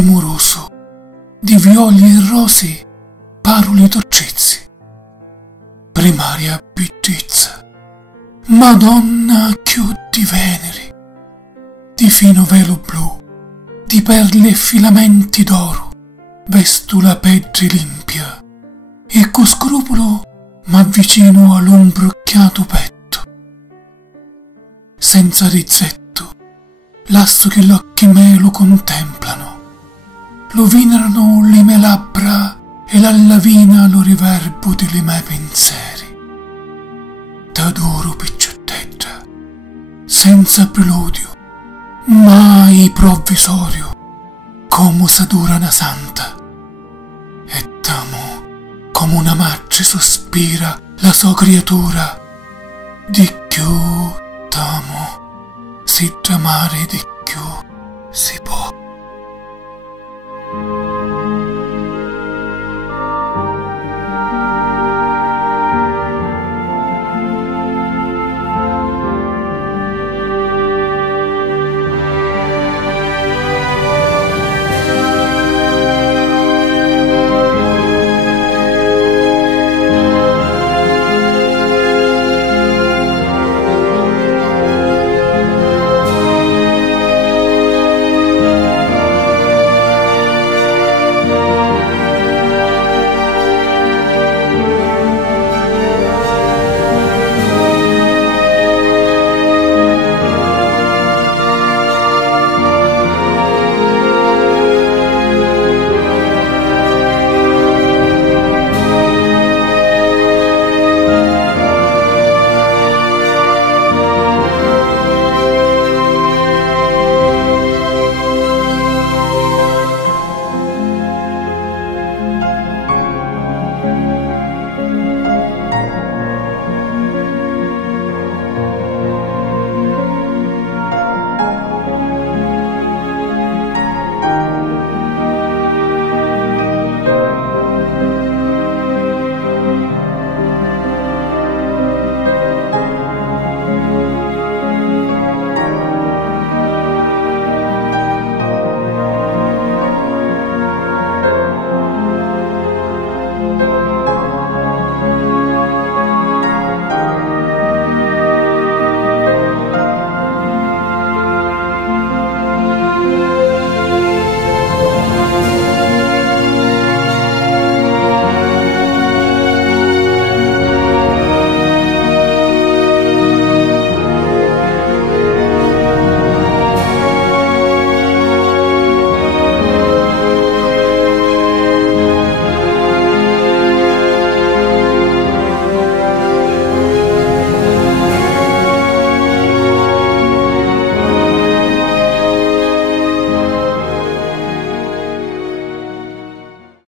premuroso, di violi e rosi, paruli dolcezzi. Primaria bellezza, Madonna chiù di Venere, di fino velo blu, di perle e filamenti d'oro, vestu la pedre limpia, e con scrupolo m'avvicino all'ombrocchiato petto. Senza rizetto, lasso che l'occhi me lo contemplano, lo venerano le mie labbra e l'allavina lo riverbo delle miei pensieri. T'adoro picciottetta, senza preludio, mai provvisorio, come s'adora una santa. E t'amo come una madre sospira la sua creatura, di più t'amo, si t'amare di